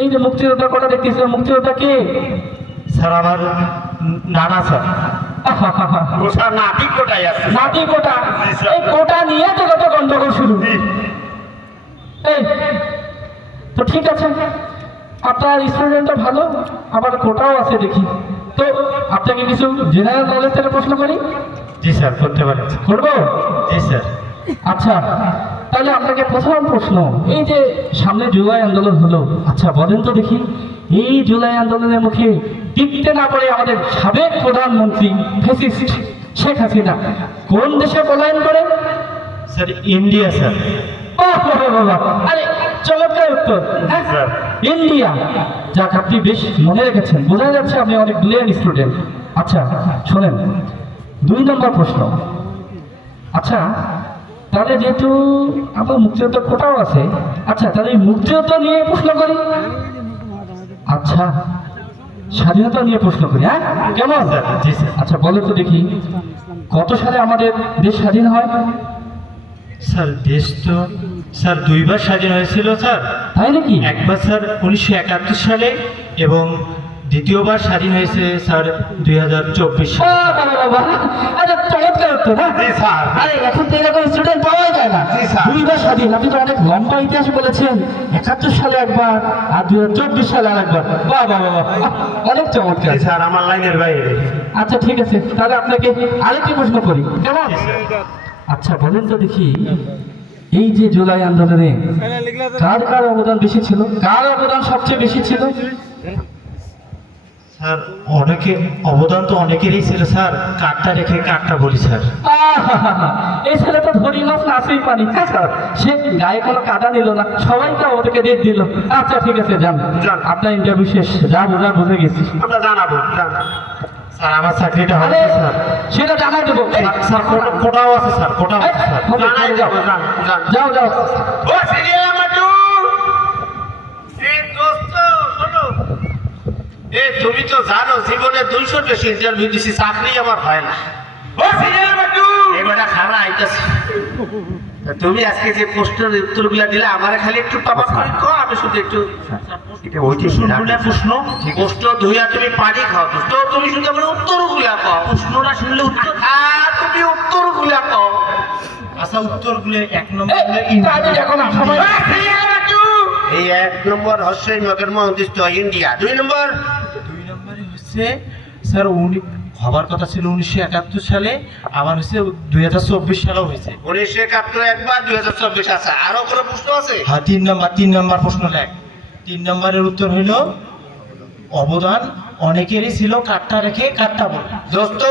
এই যে মুক্তিযোদ্ধা কোটা দেখতেছেন, মুক্তিযোদ্ধা কে? স্যার আমার নানা স্যার। ওটা নাতি কোটায় আছে। নাতি কোটা, এই কোটা নিয়ে তো কত গন্ডগোল শুরু। এই তো ঠিক আছে, আপনার স্টুডেন্টটা ভালো, আবার কোটাও আছে দেখি। তো আপনাকে কিছু জেনারেল নলেজ থেকে প্রশ্ন করি? জি স্যার, করতে পারেন। করবো? জি স্যার। আচ্ছা, তাহলে আপনাকে প্রথম প্রশ্ন, এই যে সামনে জুলাই আন্দোলন হলো, আচ্ছা বলেন তো দেখি, এই জুলাই আন্দোলনের মুখে টিকতে না পারে আমাদের সাবেক প্রধানমন্ত্রী ফ্যাসিস্ট শেখ হাসিনা কোন দেশে পলায়ন করে? Sir India sir. বাহ, বাহ, বাহ, বাহ। আরে চমৎকার উত্তর, হ্যাঁ? স্যার। ইন্ডিয়া। যাক, আপনি বেশ মনে রেখেছেন, বোঝা যাচ্ছে আপনি অনেক ব্রিলিয়ান্ট স্টুডেন্ট। আচ্ছা শোনেন, 2 নম্বর প্রশ্ন। আচ্ছা, তাহলে যেহেতু আমার মুক্তিযোদ্ধা কোটাও আছে, আচ্ছা তাহলে এই মুক্তিযোদ্ধা নিয়ে প্রশ্ন করি। আচ্ছা, স্বাধীনতা নিয়ে প্রশ্ন করি, হ্যাঁ কেমন? স্যার, জি স্যার। আচ্ছা বলো তো দেখি, কত সালে আমাদের দেশ স্বাধীন হয়? স্যার দেশ তো স্যার 2 বার স্বাধীন হয়েছিল স্যার। তাই নাকি? একবার স্যার 1971 সালে এবং দ্বিতীয়বার স্বাধীন হয়েছে স্যার 2024 সালে। বাহ, বাহ, বাহ, বাহ। আচ্ছা চমৎকার উত্তর, হ্যাঁ? জি স্যার। আরে এখন তো এরকম স্টুডেন্ট পাওয়া যায় না। জি, স্যার। 2 বার স্বাধীন, আপনি তো অনেক লম্বা ইতিহাস বলেছেন। 71 সালে একবার আর 2024 সালে আর একবার। বাহ বাহ বাহ বাহ, অনেক চমৎকার। জি স্যার, আমার লাইনের বাইরে। আচ্ছা ঠিক আছে, তাহলে আপনাকে আরেকটি প্রশ্ন করি, কেমন? জি, স্যার। আচ্ছা বলেন তো দেখি, এই যে জুলাই আন্দোলনে কার কার অবদান বেশি ছিল, কার অবদান সবচেয়ে বেশি ছিল? স্যার অনেকে অবদান তো অনেকেরই ছিল স্যার, কাঠটা রেখে কাঠটা বলি স্যার। আহাহাহা, এই ছেলে তো ধরি মাছ নাচেই পানি। হ্যাঁ স্যার, সে গায়ে কোনো কাদা নিল না, সবাইকে ওদেরকে রেট দিল। আচ্ছা ঠিক আছে, যান যান। আপনার ইন্টারভিউ শেষ, যা বোঝা বুঝে গেছি। আমরা জানাবো। স্যার আমার চাকরিটা হবে আরে তো স্যার। সেটা জানাই দেবো। এই, স্যার কোটাও আছে স্যার, কোটাও এই, আছে স্যার। হবে, জানাই যাও দেবো, যান। যাও যাও। ও সিরিয়াল নাম্বার 2। এই দোস্ত শোনো, তুমি তো জানো জীবনে 200 বেশি ইন্টারভিউ দিছি, চাকরি আমার হয় না। ও সিরিয়াল নাম্বার 2, এবারে খানা আইতাছে। তুমি আজকে যে প্রশ্নের উত্তরগুলা দিলে আমারে খালি একটু টপাপ করে কো, আমি শুধু একটু এটা ওইটি শুনলে প্রশ্ন প্রশ্ন ধুইয়া তুমি পানি খাও, তো তুমি শুধু আমার উত্তরগুলা কও। প্রশ্নটা শুনলে উত্তর। তুমি উত্তরগুলা কও। আচ্ছা উত্তরগুলো 1 এই, নম্বর তাদের এখন সময়। এই 1 নম্বর হস্যই মগের মহদিষ্ট ইন্ডিয়া। 2 নম্বর 2 নম্বরে হচ্ছে স্যার উনি হবার কথা ছিল 1971 সালে, আবার হচ্ছে 2024 সালেও হয়েছে। 1971 একবার, 2024 আছে। আরো কোনো প্রশ্ন আছে? হ্যাঁ 3 নম্বর প্রশ্ন লেখ। 3 নম্বরের উত্তর হইল অবদান অনেকেরই ছিল, কাঠটা রেখে কাঠটা বলে। দোস্ত,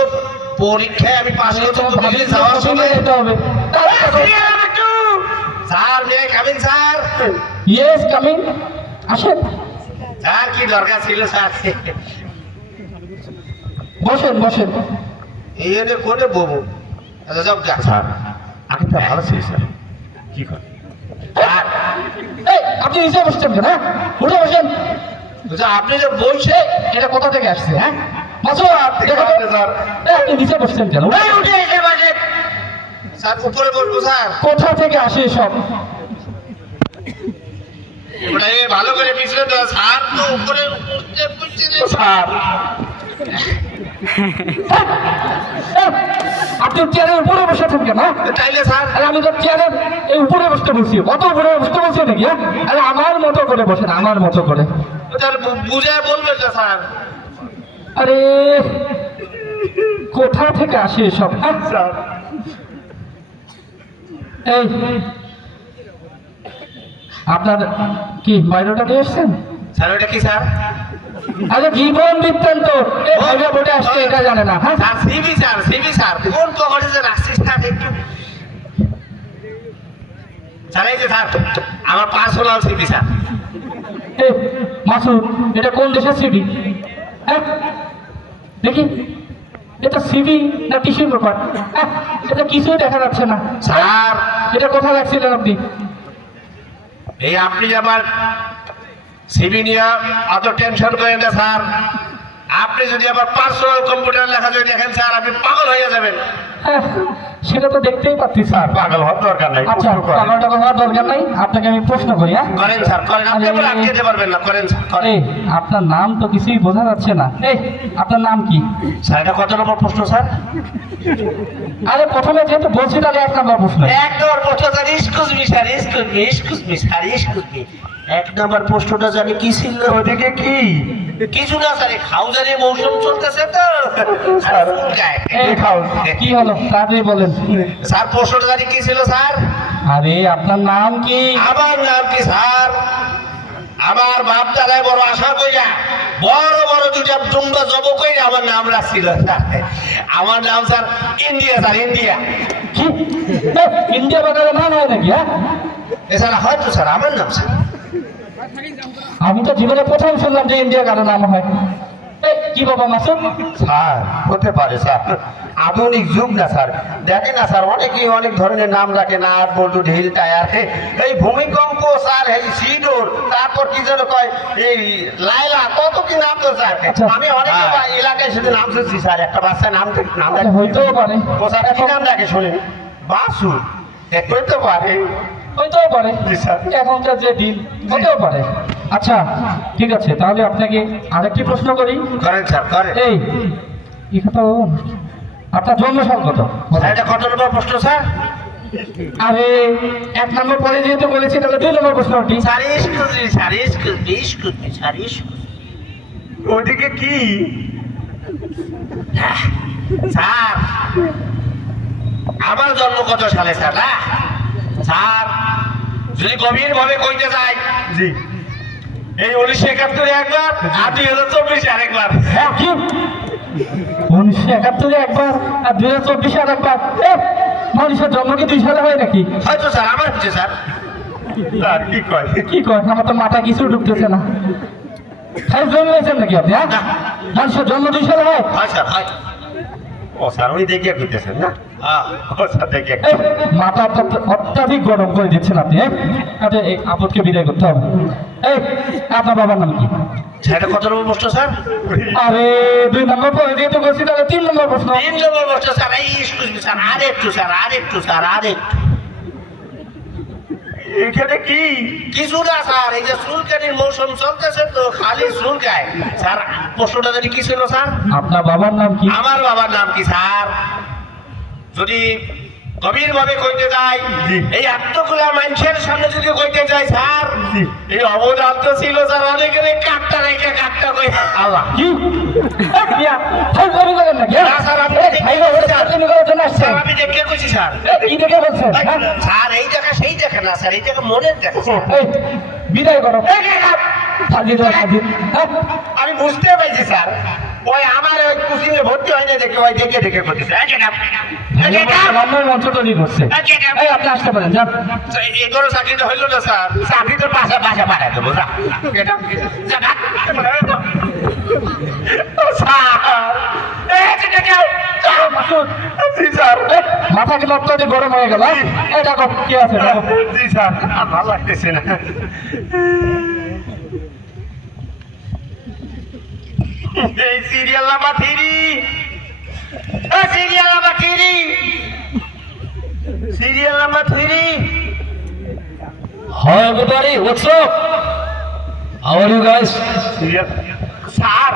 পরীক্ষায় আমি পাশ করতে ভাবি যাওয়ার সময় যেতে হবে। Sir may coming sir. Yes coming, আসেন স্যার কি দরকার ছিল স্যার? বসেন বসেন। এই এনে করে বমু। আচ্ছা যাও গা। স্যার আগেটা ভালো ছিল স্যার, কি করে? স্যার, এই আপনি নিচে বসছেন কেন? হ্যাঁ উঠে বসেন। আচ্ছা, আপনি যে বলছে এটা কোথা থেকে আসছে? হ্যাঁ মাসুদ, দেখো তো। স্যার। এই, আপনি নিচে বসছেন কেন? এই উঠে এসে বসে। স্যার উপরে বসবো স্যার? কোথা থেকে আসে সব? ওটা এ ভালো করে পিছলে তো স্যার তো উপরে উঠতে বলছে যে স্যার আপনি চেয়ারের উপরে বসে থাকেন কেন? হ্যাঁ? তাইলে স্যার আরে আমি তো চেয়ারের এই উপরে বসতে বলছি, অত উপরে বসতে বলছি নাকি? হ্যাঁ, আরে আমার মতো করে বসেন, আমার মতো করে। স্যার বুঝে বলবেন না স্যার? আরে কোথা থেকে আসে এসব? হ্যাঁ? স্যার এই আপনার কি বায়োডাটা দিয়ে এসছেন? স্যার ওটা কি স্যার? আরে জীবন বৃত্তান্ত, এই ভাইরা বোর্ডে আসছে এটা জানে না? হ্যাঁ, sir CB sir, CB sir কোন কভারে যে রাখছি স্যার একটু স্যার এই যে স্যার আমার পার্সোনাল সিবি স্যার। এই মাসুদ, এটা কোন দেশের সিবি? হ্যাঁ দেখি, এটা সিবি না টিস্যু পেপার? হ্যাঁ, এটা কিছুই দেখা যাচ্ছে না। স্যার এটা কোথায় রাখছিলেন আপনি? এই আপনি আমার সিবি নিয়ে অত টেনশন করেন না স্যার। আপনি যদি আবার পার্সোনাল কম্পিউটার লেখা যদি দেখেন স্যার, আপনি পাগল হয়ে যাবেন। হ্যাঁ, সেটা তো দেখতেই পাচ্ছি স্যার পাগল হওয়ার দরকার নাই, আচ্ছা, প্রশ্ন করেন। টাকা টাকা হওয়ার দরকার নাই, আপনাকে আমি প্রশ্ন করি। হ্যাঁ, করেন স্যার, করেন, আপনি আবার আটকে দিতে পারবেন না, করেন স্যার, করেন। এই আপনার নাম তো কিছুই বোঝা যাচ্ছে না। এই আপনার নাম কি? স্যার এটা কত নম্বর প্রশ্ন স্যার? আরে প্রথমে যেহেতু বলছি তাহলে 1 নম্বর প্রশ্ন। এক নম্বর প্রশ্ন sir, excuse me sir, excuse me, excuse me sir, excuse me. এক নম্বর প্রশ্নটা জানি কি ছিল? ওদিকে কি কিছু না স্যার, এই খাউজানি মৌসুম চলতেছে তো স্যার, ফুল গায়ে। এই কি হলো তাড়াতাড়ি বলেন। স্যার প্রশ্নটা জানি কি ছিল স্যার? আরে আপনার নাম কি? আমার নাম কি স্যার? আমার বাপ দাদায় বড় আশা কইরা বড় বড় দুটা জুম্বা জব কইরা আমার নাম রাখছিল স্যার। আমার নাম স্যার ইন্ডিয়া স্যার, ইন্ডিয়া। কি ইন্ডিয়া বাজারে নাম হয় নাকি? হ্যাঁ, এছাড়া হয়তো স্যার আমার নাম স্যার। আমি তো জীবনে প্রথম শুনলাম যে ইন্ডিয়া কারো নাম হয়। এই, কি বাবা মাসুদ? স্যার হতে পারে স্যার, আধুনিক যুগ না স্যার, দেখেন না স্যার, অনেকেই অনেক ধরনের নাম রাখে, নাট বল্টু ঢিল টায়ার, এই ভূমিকম্প স্যার, এই সিডোর, তারপর কি যেন কয় এই লাইলা, কত কি নাম তো স্যার। আচ্ছা। আমি অনেক এলাকায় সেটা নাম শুনছি স্যার, একটা বাচ্চা নাম নাম আচ্ছা, হইতেও পারে। ও স্যার কি নাম রাখে শোনেন? বাসু, হইতে পারে। হইতেও পারে, জি স্যার। এখনকার যে দিন, হতেও পারে। আচ্ছা ঠিক আছে, তাহলে আপনাকে আরেকটি প্রশ্ন করি। করেন স্যার, করেন। এই এখানে তো আপনার জন্মসাল কত? স্যার, এটা কত নম্বর প্রশ্ন স্যার? আরে 1 নম্বর পরে যেহেতু বলেছি তাহলে 2 নম্বর প্রশ্নটি। Sir excuse me sir, excuse me, excuse me sir, excuse me. ওদিকে কি স্যার? আমার জন্ম কত সালে স্যার? না স্যার, যদি গভীর ভাবে কইতে যাই, জি, এই 1971 একবার, আর 2024 আরেকবার। হ্যাঁ, কি 1971 একবার আর 2024 আরেকবার? মানুষের জন্ম কি 2 সালে হয় নাকি? হয়তো স্যার আমার হচ্ছে স্যার। স্যার কি কয়? কি কয়, আমার তো মাথা কিছু ঢুকতেছে না। খালি জন্মেছেন নাকি আপনি? হ্যাঁ, মানুষের জন্ম 2 সালে হয়? হয় স্যার, হয়। ও স্যার উনি দেখিয়ে কইতেছেন না? হ্যাঁ, ও স্যার দেখিয়ে। এই, মাথা অত্যাধিক গরম করে দিচ্ছেন আপনি। আচ্ছা, এই আপদকে বিদায় করতে হবে। এই আপনার বাবার নাম কি? স্যার এটা কত নম্বর প্রশ্ন স্যার? আরে 2 নম্বর পরে যেহেতু বলছি তাহলে 3 নম্বর প্রশ্ন। 3 নম্বর প্রশ্ন স্যার, এই এক্সকিউজ মি স্যার, আরেকটু স্যার, আরেকটু স্যার, আরেকটু। এখানে কি কিছু না স্যার, এই যে চুলকানির মৌসুম চলতেছে তো খালি চুলকায় স্যার। প্রশ্নটা যদি কি ছিল স্যার? আপনার বাবার নাম কি? আমার বাবার নাম কি স্যার? যদি গভীর ভাবে কইতে যাই, এই এতগুলা মানুষের সামনে যদি কইতে যাই স্যার, এই অবদান তো ছিল স্যার অনেকের, কাটটা রেখে কাটটা কই আল্লাহ। কি মিয়া, ভাই বলি করেন নাকি? না স্যার, আমি ভাই বলি করার জন্য আসছেন? স্যার আমি দেখে কইছি স্যার। কি দেখে বলছেন? হ্যাঁ? স্যার এই জায়গা সেই দেখা না স্যার, এই জায়গা মনের দেখা স্যার। এই, বিদায় করো। হাজির হয়, হাজির। হ্যাঁ? আমি বুঝতে পারছি স্যার, ওই আমার ওই কোচিংয়ে ভর্তি হয় না দেখে, ওই দেখে দেখে করতেছে। রান্নার মঞ্চ তৈরি করছে। এই, আপনি আসতে পারেন, যান। এই ধরো চাকরিটা হইল না স্যার, চাকরি তো বাসা বাসা পাঠাই দেবো যা। মাসুদ, মাথা কিন্তু অত্যাধিক গরম হয়ে গেল। এই দেখো কি আছে, দেখো। জি স্যার, আর ভালো লাগতেছে না। এই serial number 3, serial number 3, serial number 3। Hi everybody, what's up? How are you guys? Sir,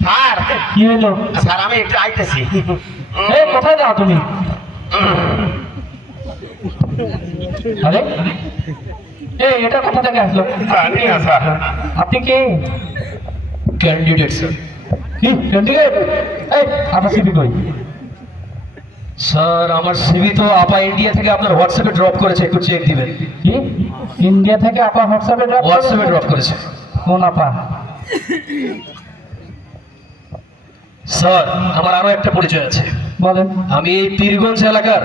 sir, কি হলো? স্যার আমি একটু আইতেছি। এই, কোথায় যাও তুমি? আরে এই, এটা কোথা থেকে আসলো? জানি না স্যার। আপনি কে? Candidate sir. কি ক্যান্ডিডেট? এই, আপনার সিভি কই? স্যার আমার সিভি তো আপা ইন্ডিয়া থেকে আপনার হোয়াটসঅ্যাপে ড্রপ করেছে, একটু চেক দিবেন। কি ইন্ডিয়া থেকে আপা হোয়াটসঅ্যাপে ড্রপ? হোয়াটসঅ্যাপে ড্রপ করেছে কোন আপা? স্যার। আমার আরো একটা পরিচয় আছে, বলেন। আমি এই পীরগঞ্জ এলাকার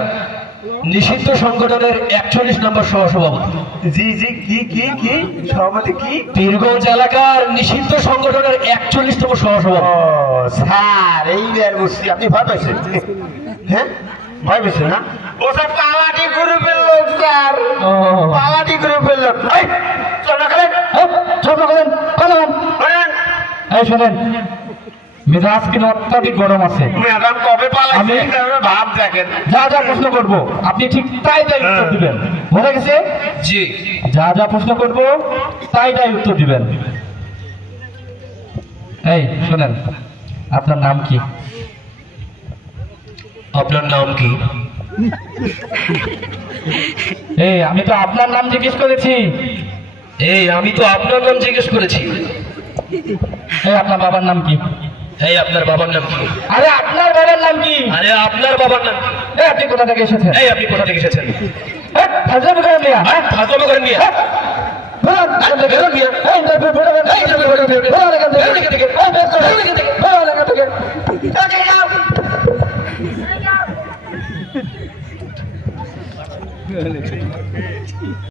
নিষিদ্ধ সংগঠনের 41 নম্বর সহসভাপতি। জি জি, কি কি কি সভাপতি কি? পীরগঞ্জ এলাকার নিষিদ্ধ সংগঠনের 41তম সহসভাপতি। ও স্যার, এইবার বুঝছি, আপনি ভয় পাইছেন? হ্যাঁ, ভয় পেয়েছেন না? ও স্যার পালাটি গ্রুপের লোক স্যার, ও পালাটি গ্রুপের লোক। এই চল না খেলেন, ছোট করেন, করেন। করেন। এই শোনেন, মেজাজ কিন্তু অত্যাধিক গরম আছে। ম্যাডাম কবে পালাইছে আমি- ভাব দেখেন। যা যা প্রশ্ন করব আপনি ঠিক তাই তাই উত্তর দিবেন, বোঝা গেছে? জি। যা যা প্রশ্ন করব তাই তাই উত্তর দিবেন। এই শুনেন, আপনার নাম কি? আপনার নাম কি? এই আমি তো আপনার নাম জিজ্ঞেস করেছি। এই আমি তো আপনার নাম জিজ্ঞেস করেছি। এই আপনার বাবার নাম কি? এই আপনার বাবার নাম কি? আরে আপনার বাবার নাম কি? আরে আপনার বাবার নাম কি? এই আপনি কোথা থেকে এসেছেন? এই আপনি কোথা থেকে এসেছেন? ফাজলামি করেন মিয়া। ফাজলামো করেন মিয়া। বেরোন, বেরোন মিয়া। এই, বেরোন, বেরোন, বেরোন, বেরোন, বেরোন, বেরোন, বেরোন, বেরোন, বেরোন, বেরোন, বেরোন, বেরোন, বেরোন, বেরোন,